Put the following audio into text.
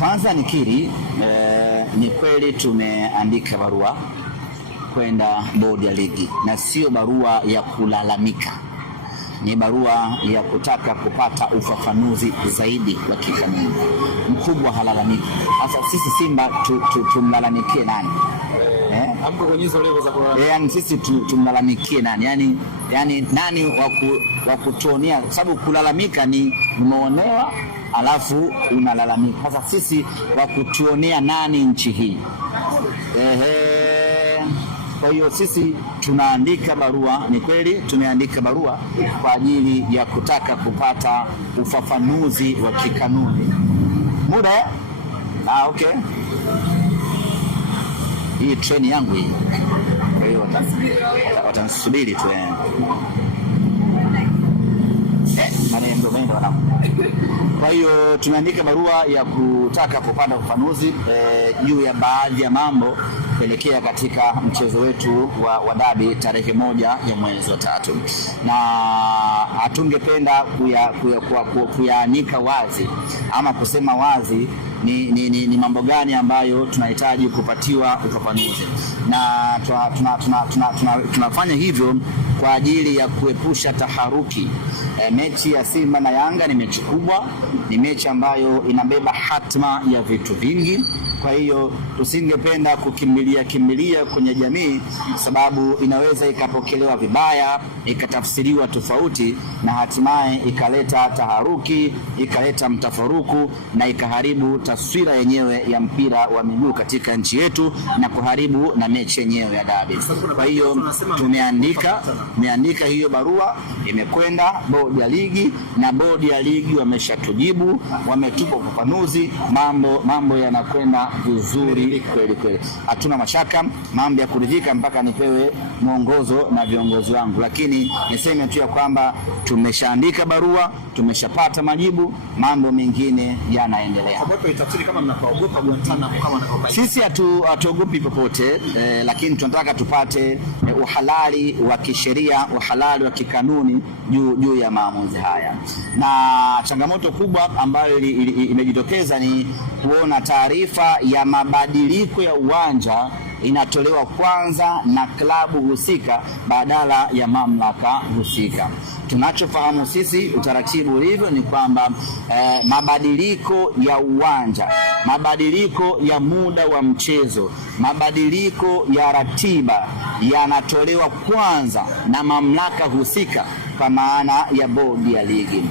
Kwanza nikiri, ni kweli tumeandika barua kwenda bodi ya ligi, na sio barua ya kulalamika, ni barua ya kutaka kupata ufafanuzi zaidi wa kikanuni. Mkubwa halalamiki. Sasa sisi Simba tumlalamikie nani? Hapo kwenye hizo level za kulalamika. Yani sisi tumlalamikie nani? Yani nani wa kutuonea, sababu kulalamika ni umeonewa alafu unalalamika. Sasa sisi wa kutuonea nani nchi hii? Kwa hiyo sisi tunaandika barua, ni kweli tumeandika barua kwa ajili ya kutaka kupata ufafanuzi wa kikanuni. Muda okay. Hii treni yangu hii. Kwa hiyo watanisubiri tu. Kwa hiyo tumeandika barua ya kutaka kupata ufafanuzi juu ya baadhi ya mambo kuelekea katika mchezo wetu wa dabi tarehe 1 ya mwezi wa 3, na hatungependa kuyaanika wazi ama kusema wazi ni mambo gani ambayo tunahitaji kupatiwa ufafanuzi, na tunafanya hivyo kwa ajili ya kuepusha taharuki. Mechi ya Simba na Yanga ni mechi kubwa, ni mechi ambayo inabeba hatma ya vitu vingi. Kwa hiyo tusingependa kukimbilia kwenye jamii, sababu inaweza ikapokelewa vibaya, ikatafsiriwa tofauti, na hatimaye ikaleta taharuki, ikaleta mtafaruku, na ikaharibu taswira yenyewe ya mpira wa miguu katika nchi yetu, na kuharibu na mechi yenyewe ya dabi. Kwa hiyo tumeandika hiyo barua, imekwenda bodi ya ligi, na bodi ya ligi wameshatujibu, wametupa ufafanuzi, mambo yanakwenda vizuri kweli. Hatuna mashaka, mambo ya kuridhika mpaka nipewe mwongozo na viongozi wangu, lakini niseme tu ya kwamba tumeshaandika barua, tumeshapata majibu, mambo mengine yanaendelea. Sababu itafsiri kama mnaogopa Guantanamo kama mnaogopa. Sisi hatuogopi popote, lakini tunataka tupate uhalali wa kisheria, uhalali wa kikanuni juu ya maamuzi haya. Na changamoto kubwa ambayo imejitokeza ni kuona taarifa ya mabadiliko ya uwanja inatolewa kwanza na klabu husika badala ya mamlaka husika. Tunachofahamu sisi utaratibu hivyo ni kwamba mabadiliko ya uwanja, mabadiliko ya muda wa mchezo, mabadiliko ya ratiba yanatolewa kwanza na mamlaka husika, kwa maana ya bodi ya ligi.